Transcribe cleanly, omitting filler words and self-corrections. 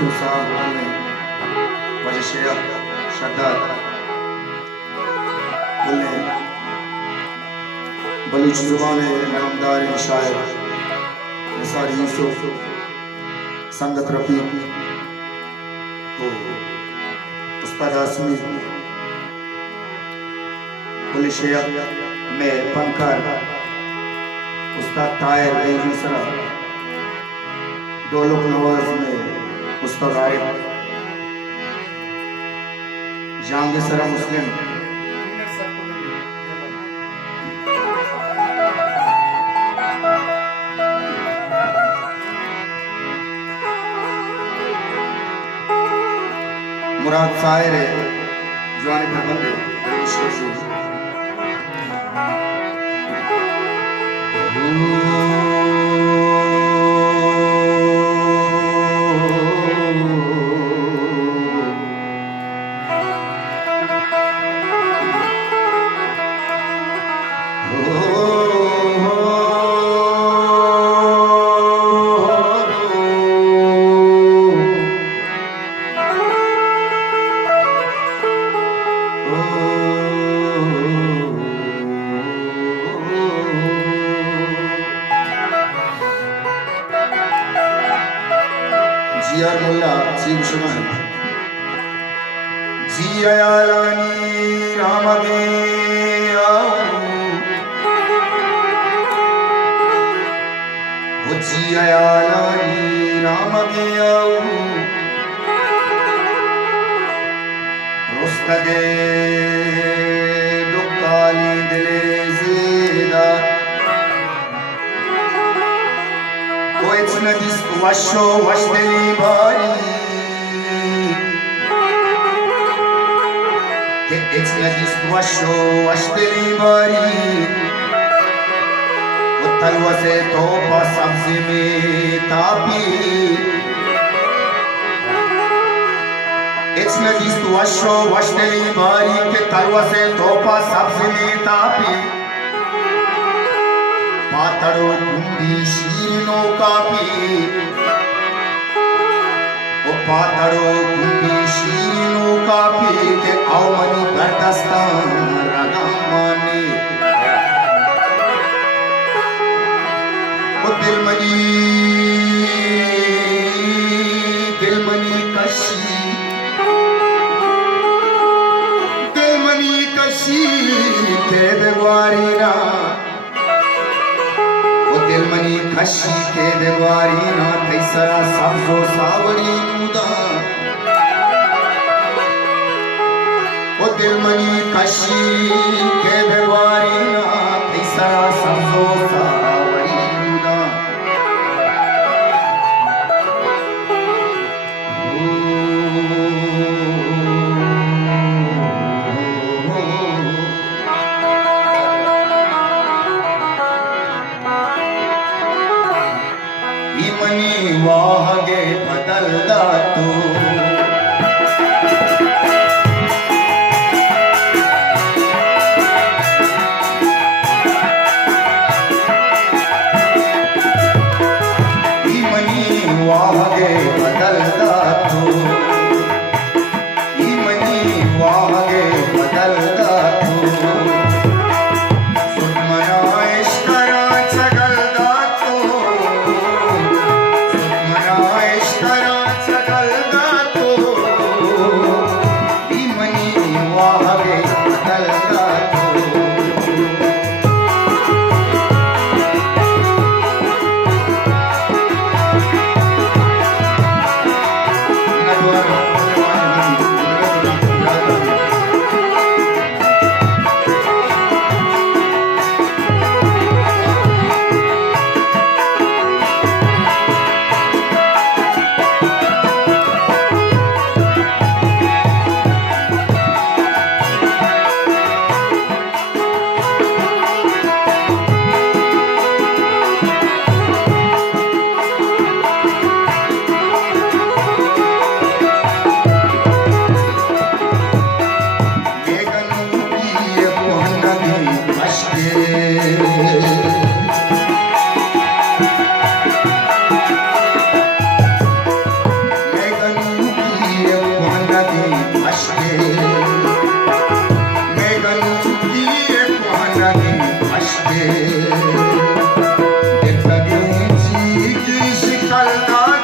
यूसुफ साहब ने वजह शेख शद्दाद बोले बलूच जुबान नामदार शायर निसार यूसुफ संगत रफीक तो उस्ताद आसमी बोले शेख में फनकार उस्ताद ताहिर बेगूसरा डोलक नवाज में उस्ताद आरिफ जहांगीर मुस्लिम मुराद साहिर जवानी प्रबंध जिया मोला जीव सुमन जिया यानी राम दे वो जिया यानी राम दे रुस्तगे दुकाली दिले ज़ेदा Nagis washo washdeli bari It's nagis washo washdeli bari वो तलवा से तोपा सब्जी में Tapi It's nagis washo washdeli bari के तलवा से तोपा सब्जी में तापी पातड़ो कुंडी शीरनो कापी ओ पातड़ो कुंडी शीरनो कापी के आवमनी बरदस्तान रगामानी ओ दिलमनी कशी के देवारी ना दिलमनी खशी के देवारी ना तैसरा सब्जो सावरी मुदा ओ दिलमनी खशी के देवारी ना तैसरा सब्जो सावरी मुदा मनी वाहगे बदलदा तो मनी वाहगे बदलदा तो मनी वाहगे बदलदा तो Gracias. चालता